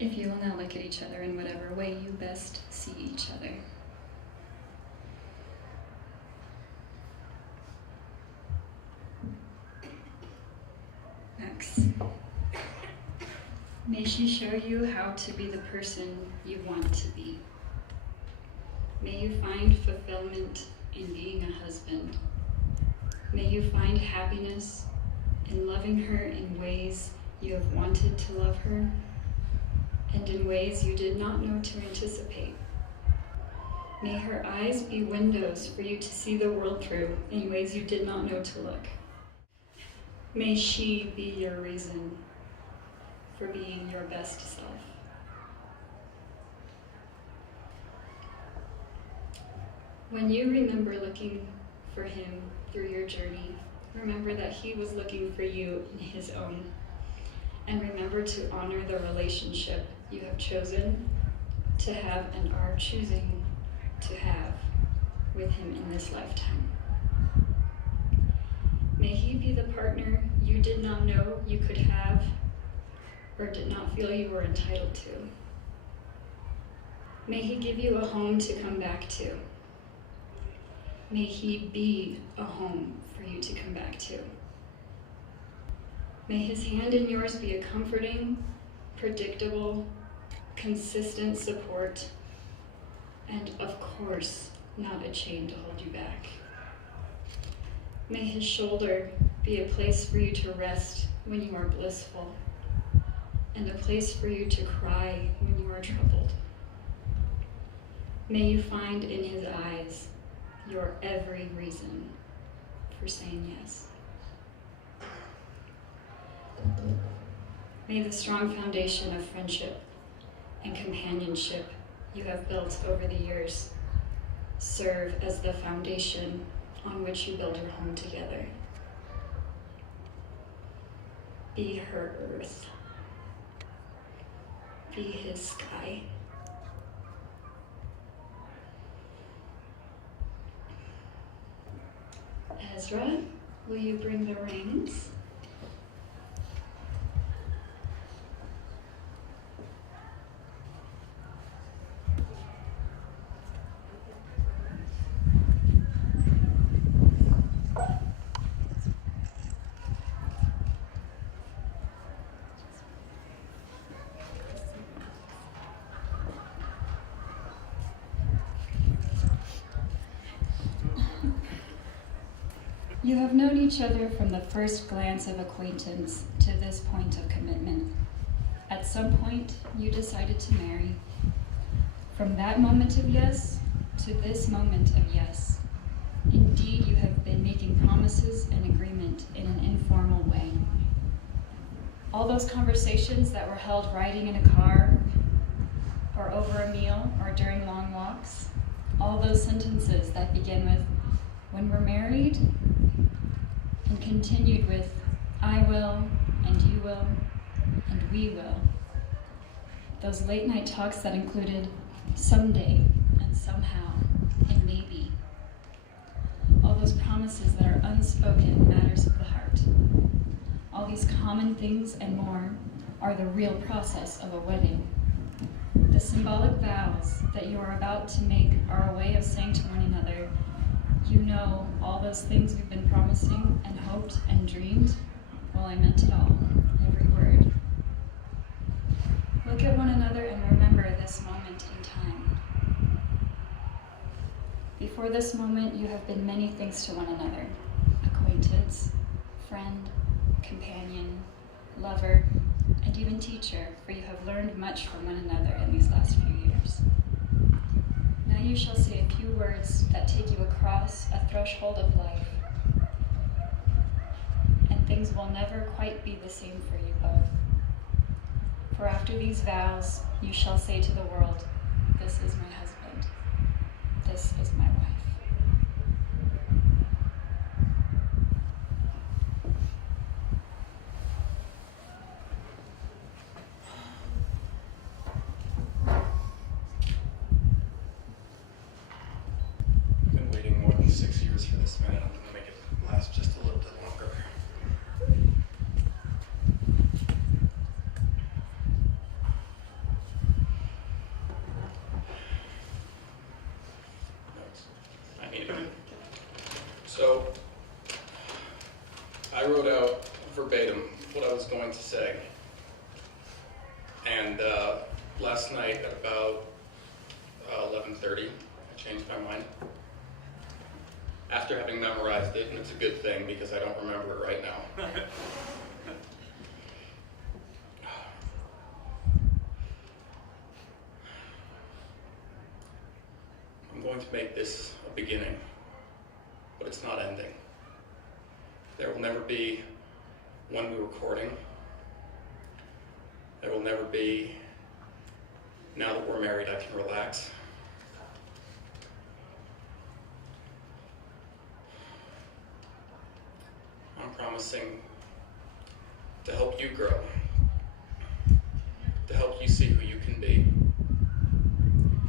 If you will now look at each other in whatever way you best see each other. Max. May she show you how to be the person you want to be. May you find fulfillment in being a husband. May you find happiness in loving her in ways you have wanted to love her, and in ways you did not know to anticipate. May her eyes be windows for you to see the world through in ways you did not know to look. May she be your reason for being your best self. When you remember looking for him through your journey, remember that he was looking for you in his own. And remember to honor the relationship you have chosen to have and are choosing to have with him in this lifetime. May he be the partner you did not know you could have or did not feel you were entitled to. May he give you a home to come back to. May he be a home for you to come back to. May his hand in yours be a comforting, predictable, consistent support, and of course, not a chain to hold you back. May his shoulder be a place for you to rest when you are blissful, and a place for you to cry when you are troubled. May you find in his eyes your every reason for saying yes. May the strong foundation of friendship and companionship you have built over the years serve as the foundation on which you build your home together. Be her earth. Be his sky. Ezra, will you bring the reins? You have known each other from the first glance of acquaintance to this point of commitment. At some point, you decided to marry. From that moment of yes to this moment of yes. Indeed, you have been making promises and agreement in an informal way. All those conversations that were held riding in a car, or over a meal, or during long walks, all those sentences that begin with, "When we're married," and continued with, "I will, and you will, and we will." Those late night talks that included someday, and somehow, and maybe. All those promises that are unspoken matters of the heart. All these common things and more are the real process of a wedding. The symbolic vows that you are about to make are a way of saying to one another, "You know, all those things we've been promising and hoped and dreamed, well, I meant it all, every word." Look at one another and remember this moment in time. Before this moment, you have been many things to one another: acquaintance, friend, companion, lover, and even teacher, for you have learned much from one another in these last few years. Now you shall say a few words that take you across a threshold of life, and things will never quite be the same for you both. For after these vows, you shall say to the world, "This is my husband. This is my wife." Been waiting more than 6 years for this minute. I'm going to make it last just a little bit longer. verbatim what I was going to say. And last night at about 11:30, I changed my mind. After having memorized it, and it's a good thing because I don't remember it right now. I'm going to make this a beginning, but it's not ending. There will never be one new recording. There will never be, now that we're married, I can relax. I'm promising to help you grow, to help you see who you can be,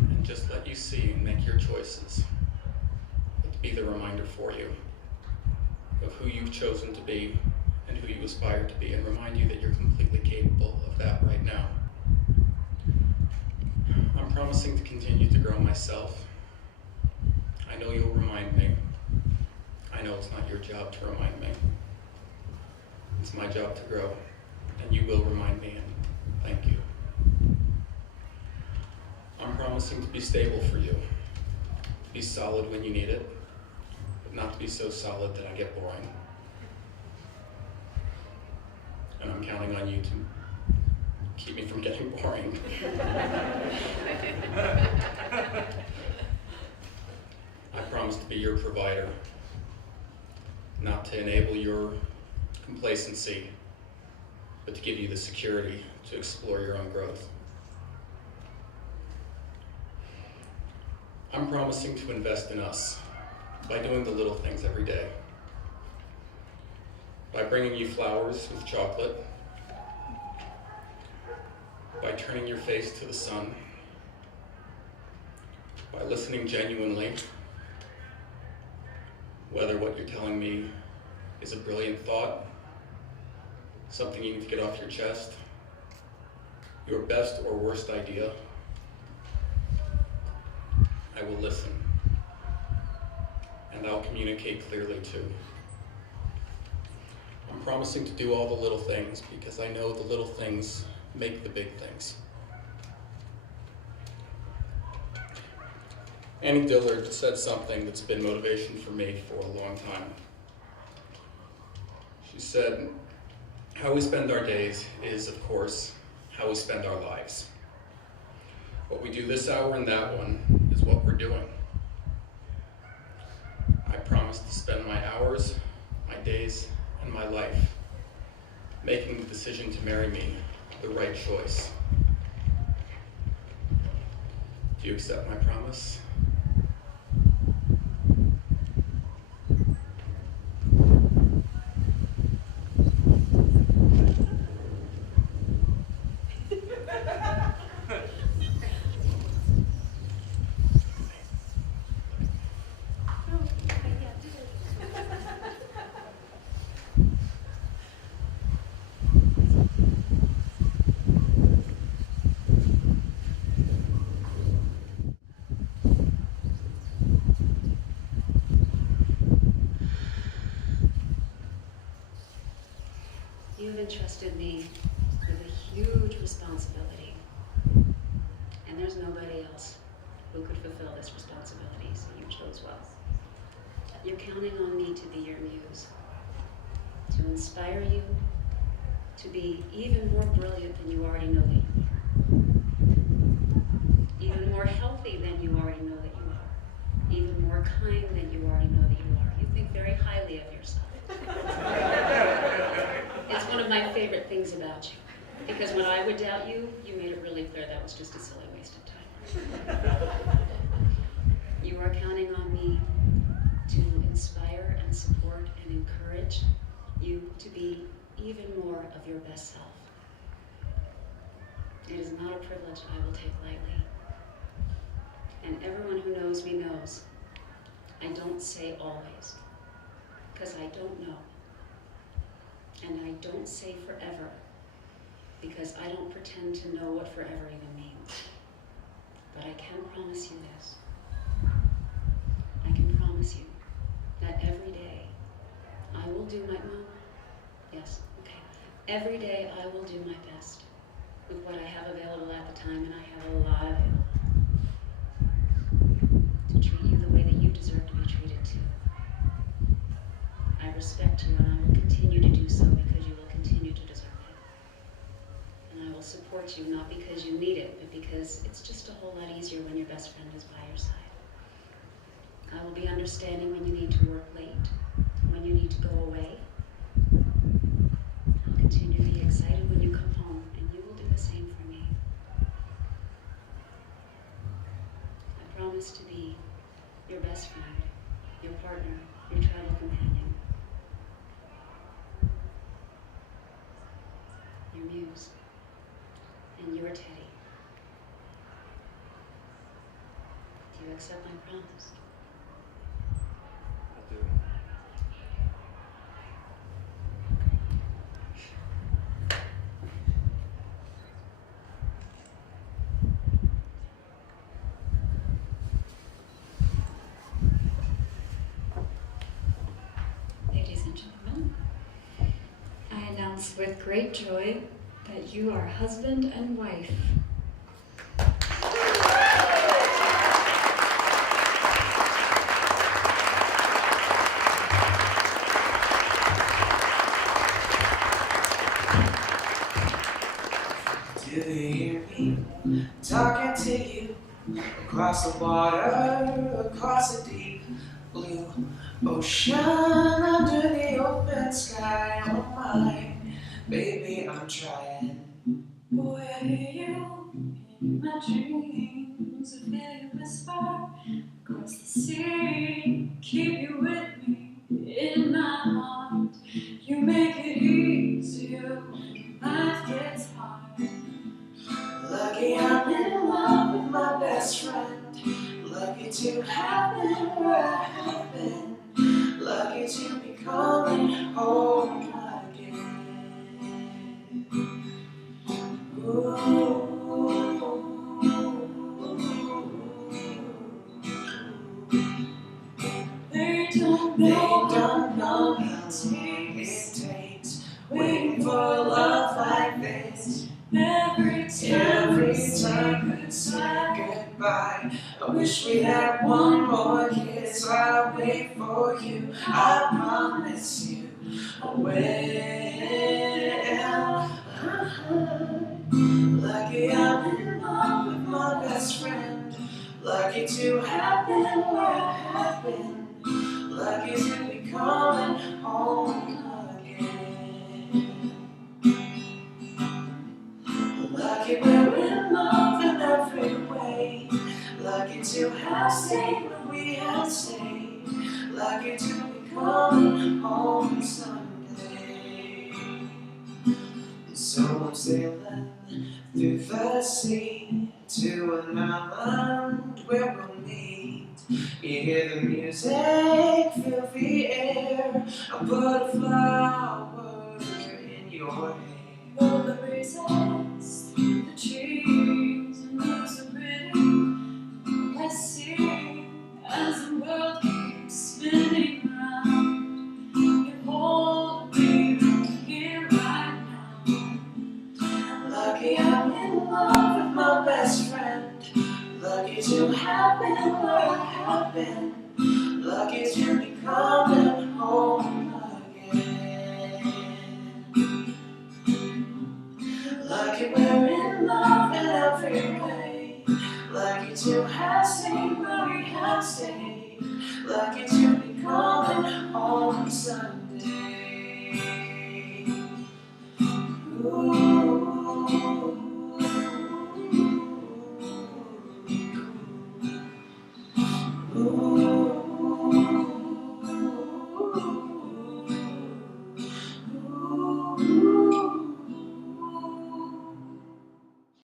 and just let you see and make your choices, but to be the reminder for you of who you've chosen to be and who you aspire to be, and remind you that you're completely capable of that right now. I'm promising to continue to grow myself. I know you'll remind me. I know it's not your job to remind me. It's my job to grow, and you will remind me, and thank you. I'm promising to be stable for you, to be solid when you need it, but not to be so solid that I get boring. And I'm counting on you to keep me from getting boring. I promise to be your provider, not to enable your complacency, but to give you the security to explore your own growth. I'm promising to invest in us by doing the little things every day. By bringing you flowers with chocolate, by turning your face to the sun, by listening genuinely, whether what you're telling me is a brilliant thought, something you need to get off your chest, your best or worst idea, I will listen, and I'll communicate clearly too. I'm promising to do all the little things because I know the little things make the big things. Annie Dillard said something that's been motivation for me for a long time. She said, how we spend our days is, of course, how we spend our lives. What we do this hour and that one is what we're doing. I promise to spend my hours, my days, and my life making the decision to marry me the right choice. Do you accept my promise? You've entrusted me with a huge responsibility, and there's nobody else who could fulfill this responsibility, so you chose well. You're counting on me to be your muse, to inspire you, to be even more brilliant than you already know that you are, even more healthy than you already know that you are, even more kind than you already know that you are. You think very highly of yourself. It's one of my favorite things about you, because when I would doubt you, you made it really clear that was just a silly waste of time. You are counting on me to inspire and support and encourage you to be even more of your best self. It is not a privilege I will take lightly. And everyone who knows me knows I don't say always, because I don't know. And I don't say forever, because I don't pretend to know what forever even means. But I can promise you this. I can promise you that every day I will do my, well, yes, Every day I will do my best with what I have available at the time, and I have a lot of it, to treat you the way that you deserve to be treated too. I respect you, and I will continue to do so because you will continue to deserve it. And I will support you, not because you need it, but because it's just a whole lot easier when your best friend is by your side. I will be understanding when you need to work late, when you need to go away. I'll continue to be excited when you come home, and you will do the same for me. I promise to be your best friend, your partner, your travel companion, your muse, and your Teddy. Do you accept my promise? I do. Ladies and gentlemen, I announce with great joy that you are husband and wife. Do you hear me talking to you across the water, across the deep blue ocean, under the open sky? Oh my, baby, I'm trying. Boy, I hear you in my dreams. I feel you whisper across the sea. Keep you with me in my heart. You make it easier when life gets hard. Lucky I'm in love with my best friend. Lucky to have been where I have been. Lucky to be coming home again. Ooh. They don't know how it takes Waiting for a love like this. every Time we say goodbye, I wish we had one more kiss. I'll wait for you, I promise you I will. Lucky I'm in love with my best friend. Lucky to have been where I have been. Lucky to be coming home again. Lucky we're in love in every way. Lucky to have stayed when we have stayed. Lucky to be coming home someday. And so I'm sailing through the sea to an island where we'll meet. You hear the music, feel the air. I put a flower in your hair. All the breezes through the trees and look so pretty. I see as the world keeps spinning round. You hold me right here, right now. Lucky I'm in love with my best friend. Lucky to have been where I have been. Lucky to be coming home again. Lucky we're in love in every way. Lucky to have stayed where we have stayed. Lucky to be coming home someday.